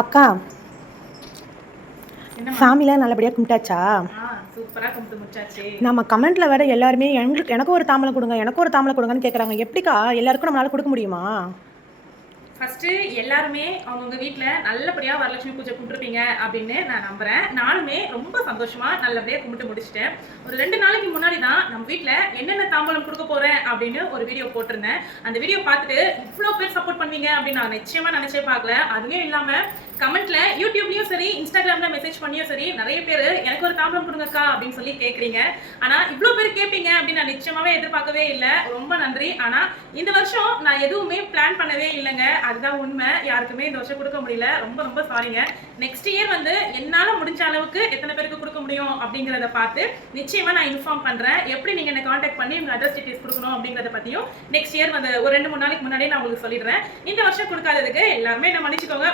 அக்கா, என்னம்மா? சாமிலாம் நல்லபடியாக கும்பிட்டாச்சா? சூப்பரா கும்பிட்டு முடிச்சாச்சு. நம்ம கமெண்ட்ல வேற எல்லாருமே எனக்கும் ஒரு தாம்பலம் கொடுங்க, எனக்கும் ஒரு தாம்பலம் கொடுங்கன்னு கேட்குறாங்க. எப்படிக்கா எல்லாருக்கும் நம்மளால கொடுக்க முடியுமா? ஃபர்ஸ்ட் எல்லாருமே அவங்கவுங்க வீட்ல நல்லபடியா வரலட்சுமி பூஜை கும்பிட்டுருப்பீங்க அப்படின்னு நான் நம்புறேன். நானுமே ரொம்ப சந்தோஷமா நல்லபடியா கும்பிட்டு முடிச்சிட்டேன். ஒரு 2 நாளைக்கு முன்னாடி தான் நம்ம வீட்ல என்னென்ன தாம்பலம் கொடுக்க போறேன் அப்படின்னு ஒரு வீடியோ போட்டிருந்தேன். அந்த வீடியோ பார்த்துட்டு இவ்வளோ பேர் சப்போர்ட் பண்ணுவீங்க அப்படின்னு நான் நிச்சயமா நினைச்சே பார்க்கல. அதுவே இல்லாம கமெண்ட்ல யூடியூப்லயும் சரி, இன்ஸ்டாகிராம்ல மெசேஜ் பண்ணியும் சரி, நிறைய பேர் எனக்கு ஒரு தாம்பலம் கொடுங்கக்கா அப்படின்னு சொல்லி கேட்குறீங்க. ஆனா இவ்வளோ பேர் கேட்பீங்க அப்படின்னு நான் நிச்சயமாவே எதிர்பார்க்கவே இல்லை. ரொம்ப நன்றி. ஆனா இந்த வருஷம் நான் எதுவுமே பிளான் பண்ணவே இல்லைங்க. அதுதான் உண்மை. யாருக்குமே இந்த வருஷம் கொடுக்க முடியல. ரொம்ப ரொம்ப சாரிங்க. நெக்ஸ்ட் இயர் வந்து என்னால முடிஞ்ச அளவுக்கு எத்தனை பேருக்கு கொடுக்க முடியும் அப்படிங்கறத பார்த்து நிச்சயமா நான் இன்ஃபார்ம் பண்றேன். எப்படி நீங்க என்ன காண்டாக்ட் பண்ணி உங்க அட்ரஸ் டீடைல்ஸ் கொடுக்கணும் அப்படிங்கறத பத்தியும் நெக்ஸ்ட் இயர் வந்து ஒரு 2-3 நாளைக்கு முன்னாடியே நான் உங்களுக்கு சொல்லிடுறேன். இந்த வருஷம் கொடுக்காததுக்கு எல்லாருமே என்ன மன்னிச்சுக்கோங்க.